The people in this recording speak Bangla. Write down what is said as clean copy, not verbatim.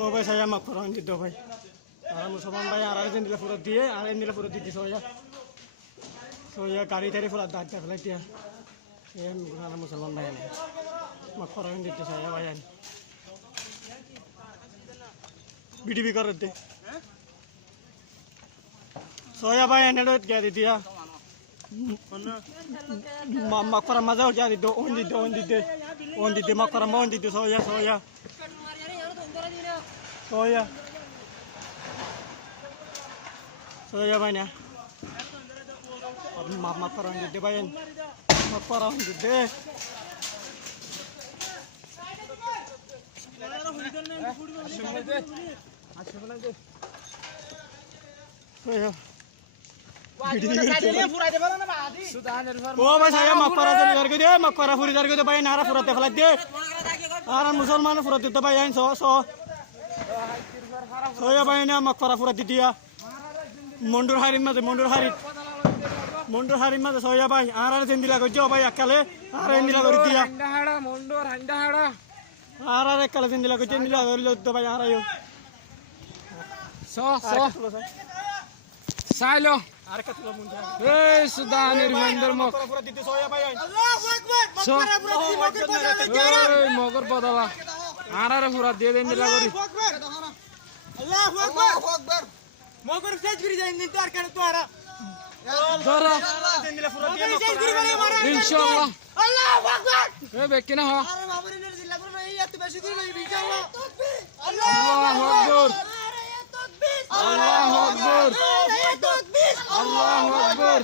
ও ভাই সাইয়া মাফ করো দিত ভাই আর মুসলমান ভাই আর আরেকজন দিলে ফুরত দিয়ে আর এন দিলে ফুরত দিতে সোয়া গাড়ি টাড়ি ফুরাত দাঁড় ফেলাই দিয়া এই মুসলমান ভাই আনে মাফ করো দিতে সাইয়া ভাই আনি বিডিবি করে দে সোয়া ভাই এনে গিয়া দি দিয়া মাফ করা মজা গিয়া দিত ওন দিতে মাফ করা মন দিতে সোয়া সোয়া ভাই না মাফ করা দিতে ভাই মাফ করা দিতে মুসলমান ফুরত দিতে ভাই ভাই না মাফ করা ফুরত দিয়া মন্ডুর হারির মাঝে সয়া ভাই আর দিলা গো ভাই একালে আর দিলা করে দিয়া আর একালে দিলা গো দিলা ধরল ভাই আর সাইলো আর কত মন এই সুদানের ভেন্দর মগ ফুরত দিতে সয়া ভাই এই মগর বদলা আর ফুরা দিয়ে দেন দিলা করি আল্লাহু আকবার মগর সেজ করে যাই নিতে আর কেন তোরা ধরো দিলা ফুরত দিয়ে ইনশাআল্লাহ আল্লাহু আকবার এ বেকে না হ আরে বাবার এর জিল্লা করে এই এত বেশি দিন ইনশাআল্লাহ তাকবীর আল্লাহু আকবার আরে তাকবীর আল্লাহু আকবার তাকবীর আল্লাহু আকবার